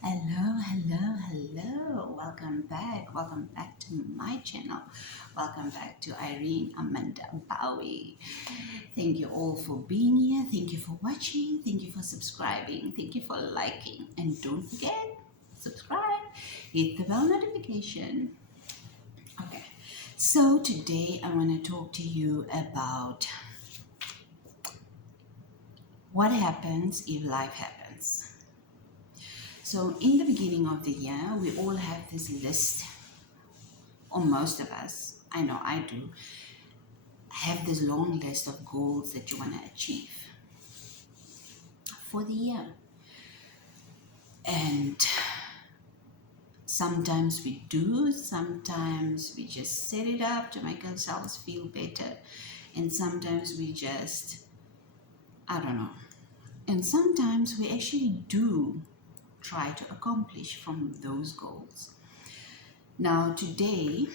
Hello, hello, hello. Welcome back. Welcome back to my channel. Welcome back to Irene Amanda Bowe. Thank you all for being here. Thank you for watching. Thank you for subscribing. Thank you for liking. And don't forget, subscribe, hit the bell notification. Okay, so today I want to talk to you about what happens if life happens. So, in the beginning of the year, we all have this list, or most of us, I know I do, have this long list of goals that you want to achieve for the year. And sometimes we do, sometimes we just set it up to make ourselves feel better, and sometimes we just, I don't know, and sometimes we actually do try to accomplish from those goals. Now, Today,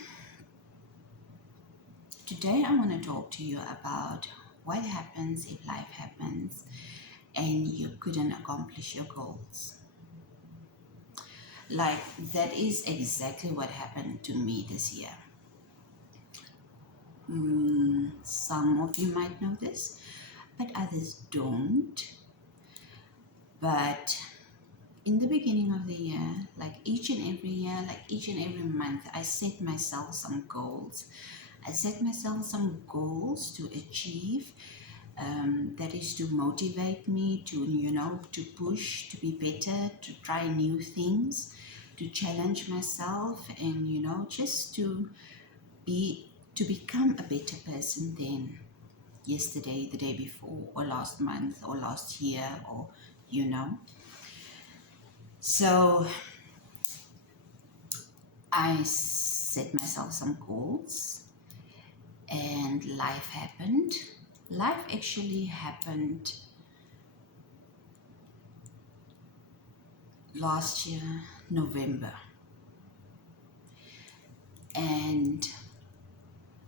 I want to talk to you about what happens if life happens and you couldn't accomplish your goals. Like, that is exactly what happened to me this year. Some of you might know this, but others don't. But in the beginning of the year, like each and every year, like each and every month, I set myself some goals. I set myself some goals to achieve. That is to motivate me to push, to be better, to try new things, to challenge myself, and just to become a better person than yesterday, the day before, or last month, or last year, or you know. So I set myself some goals, and life happened. Life actually happened last year, November. And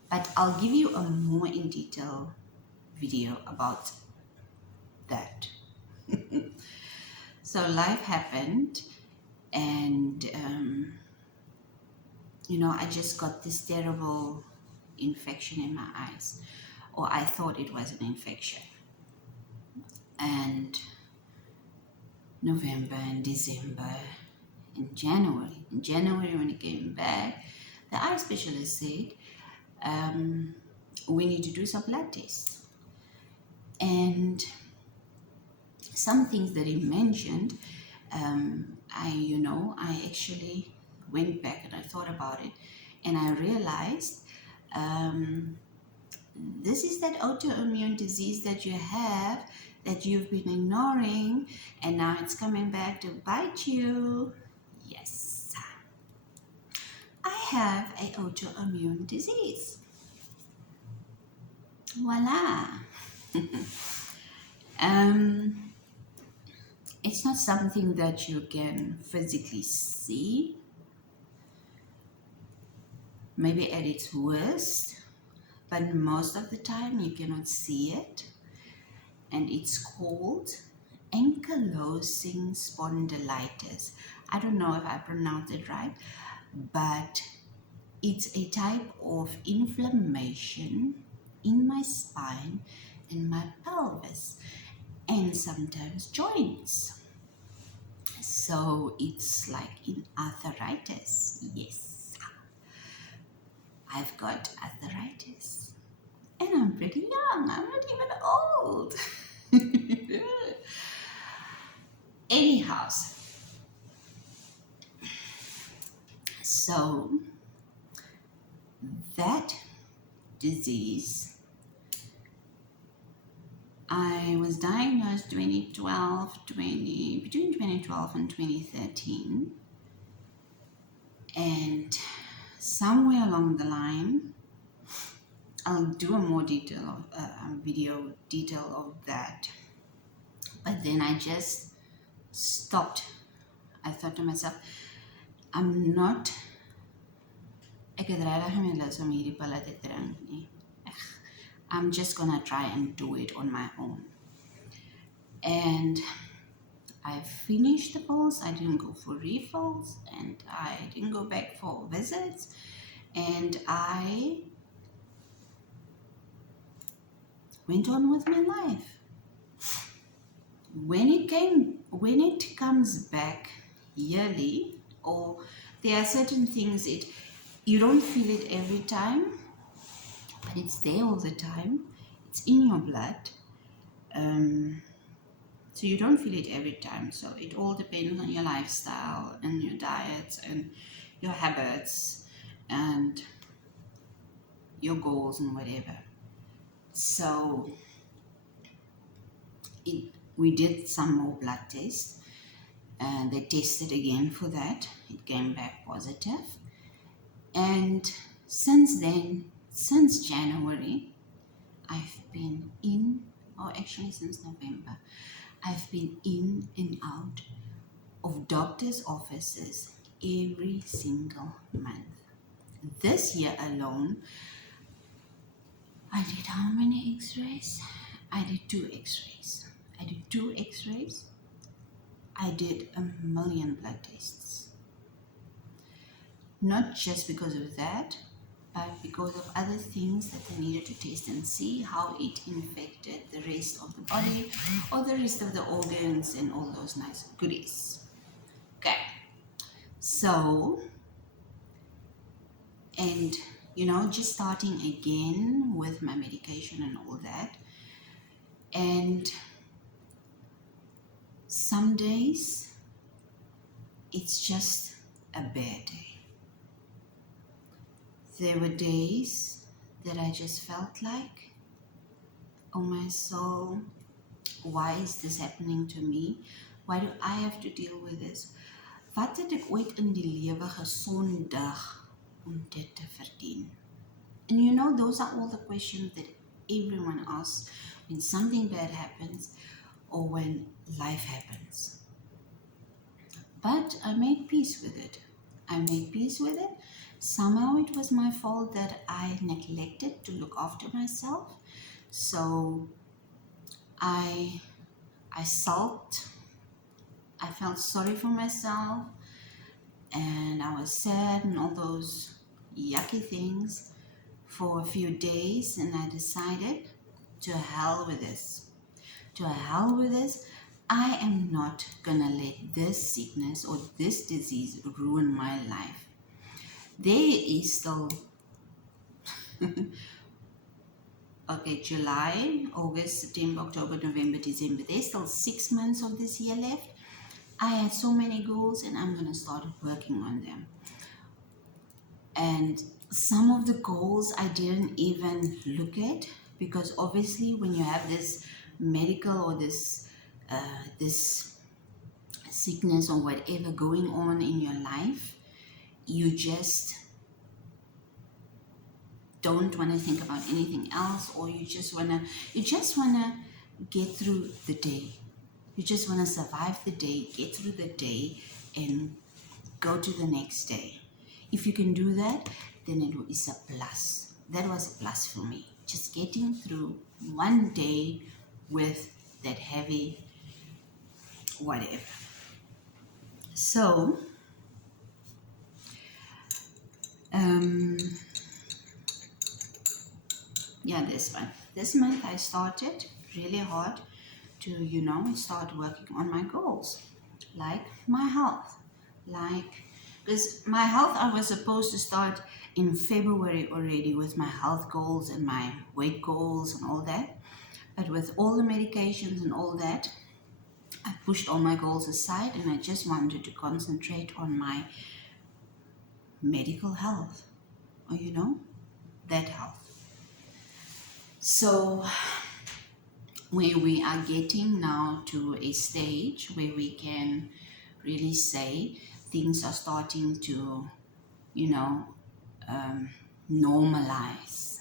but I'll give you a more in detail video about that. So life happened, and I just got this terrible infection in my eyes, or I thought it was an infection. And November and December and January when it came back, the eye specialist said, we need to do some blood tests. And some things that he mentioned, I actually went back and I thought about it, and I realized this is that autoimmune disease that you have that you've been ignoring, and now it's coming back to bite you. Yes, I have an autoimmune disease. Voila. It's not something that you can physically see. Maybe at its worst, but most of the time you cannot see it. And it's called ankylosing spondylitis. I don't know if I pronounced it right, but it's a type of inflammation in my spine and my pelvis, and sometimes joints. So it's like in arthritis. Yes, I've got arthritis. And I'm pretty young. I'm not even old. Anyhow, so that disease, I was diagnosed between 2012 and 2013. And somewhere along the line, I'll do a more video detail of that. But then I just stopped. I thought to myself, I'm not. Ek het regtig nie meer lus om hierdie pille te drink nie. I'm just gonna try and do it on my own. And I finished the pills. I didn't go for refills, and I didn't go back for visits, and I went on with my life. When it comes back yearly, or there are certain things, you don't feel it every time, but it's there all the time. It's in your blood. So you don't feel it every time. So it all depends on your lifestyle and your diet and your habits and your goals and whatever. So we did some more blood tests, and they tested again for that. It came back positive. And since then, since January, I've been in, or actually since November, I've been in and out of doctor's offices every single month. This year alone, I did how many x-rays? I did 2 x-rays. I did 1,000,000 blood tests. Not just because of that, but because of other things that they needed to test and see how it infected the rest of the body or the rest of the organs and all those nice goodies. Okay, so, and just starting again with my medication and all that. And some days it's just a bad day. There were days that I just felt like, oh my soul, why is this happening to me? Why do I have to deal with this? Wat het ek ooit in die lewe gesondig om dit te verdien? And those are all the questions that everyone asks when something bad happens or when life happens. But I made peace with it. Somehow it was my fault that I neglected to look after myself. So I sulked. I felt sorry for myself, and I was sad and all those yucky things for a few days, and I decided, to hell with this. I am not gonna let this sickness or this disease ruin my life. There is still okay, July, August, September, October, November, December. There's still 6 months of this year left. I had so many goals, and I'm going to start working on them. And some of the goals I didn't even look at, because obviously when you have this medical or this sickness or whatever going on in your life, you just don't want to think about anything else, or you just wanna get through the day. You just want to survive the day, get through the day, and go to the next day. If you can do that, then it is a plus. That was a plus for me. Just getting through one day with that heavy whatever. So, yeah, this month I started really hard to start working on my goals, like my health, because my health, I was supposed to start in February already with my health goals and my weight goals and all that, but with all the medications and all that, I pushed all my goals aside, and I just wanted to concentrate on my medical health, or that health. So where we are getting now to a stage where we can really say things are starting to, normalize.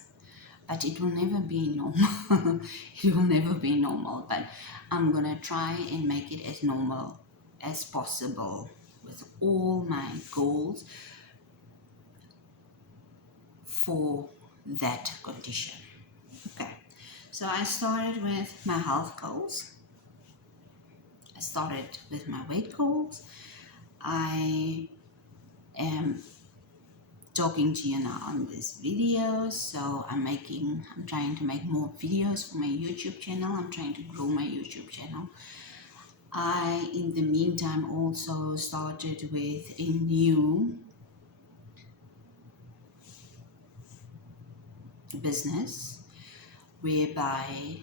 But it will never be normal. It will never be normal. But I'm going to try and make it as normal as possible with all my goals for that condition. Okay. So I started with my health goals, I started with my weight goals. I am talking to you now on this video, so I'm trying to make more videos for my YouTube channel. I'm trying to grow my YouTube channel. I, in the meantime, also started with a new business whereby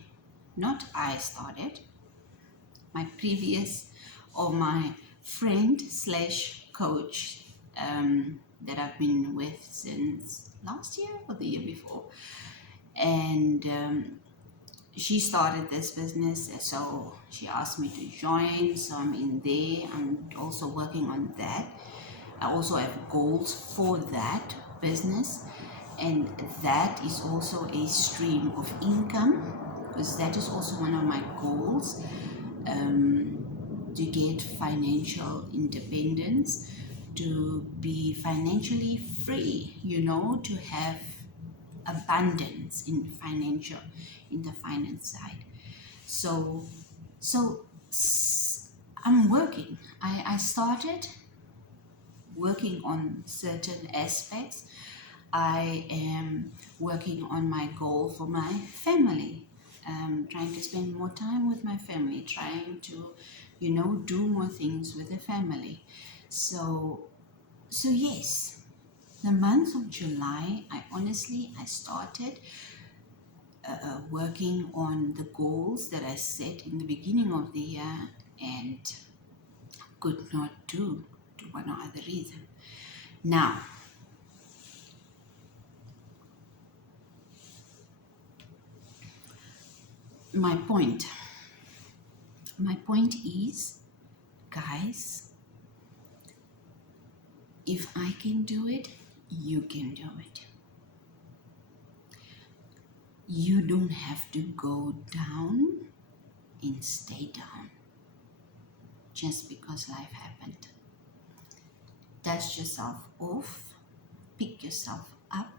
not I started, my previous or my friend slash coach that I've been with since last year or the year before, and she started this business, so she asked me to join, so I'm in there. I'm also working on that. I also have goals for that business, and that is also a stream of income, because that is also one of my goals, to get financial independence, to be financially free, to have abundance in the finance side. So I'm working. I started working on certain aspects. I am working on my goal for my family, trying to spend more time with my family, trying to, do more things with the family. So yes, the month of July, I started working on the goals that I set in the beginning of the year and could not do to one or other reason. Now, my point is, guys, if I can do it, you can do it. You don't have to go down and stay down just because life happened. Dust yourself off, pick yourself up,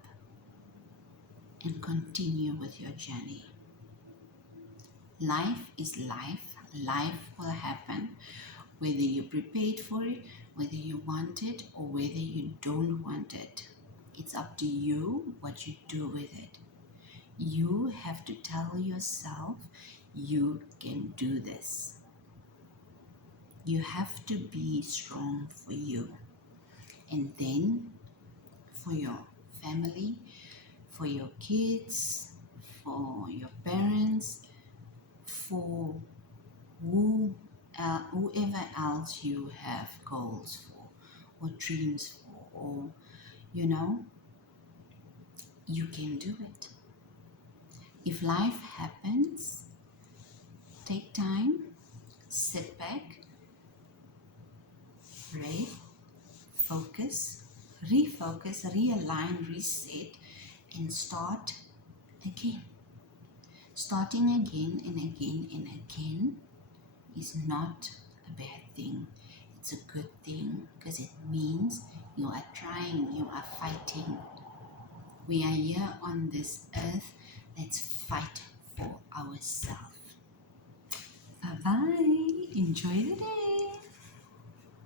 and continue with your journey. Life is life. Life will happen, whether you're prepared for it, whether you want it, or whether you don't want it. It's up to you what you do with it. You have to tell yourself you can do this. You have to be strong for you, and then for your family, for your kids, for your parents, for whoever else you have goals for or dreams for, or you can do it. If life happens, take time, sit back, pray, focus, refocus, realign, reset, and start again. Starting again and again and again is not a bad thing. It's a good thing, because it means you are trying, you are fighting. We are here on this earth. Let's fight for ourselves. Bye-bye. Enjoy the day.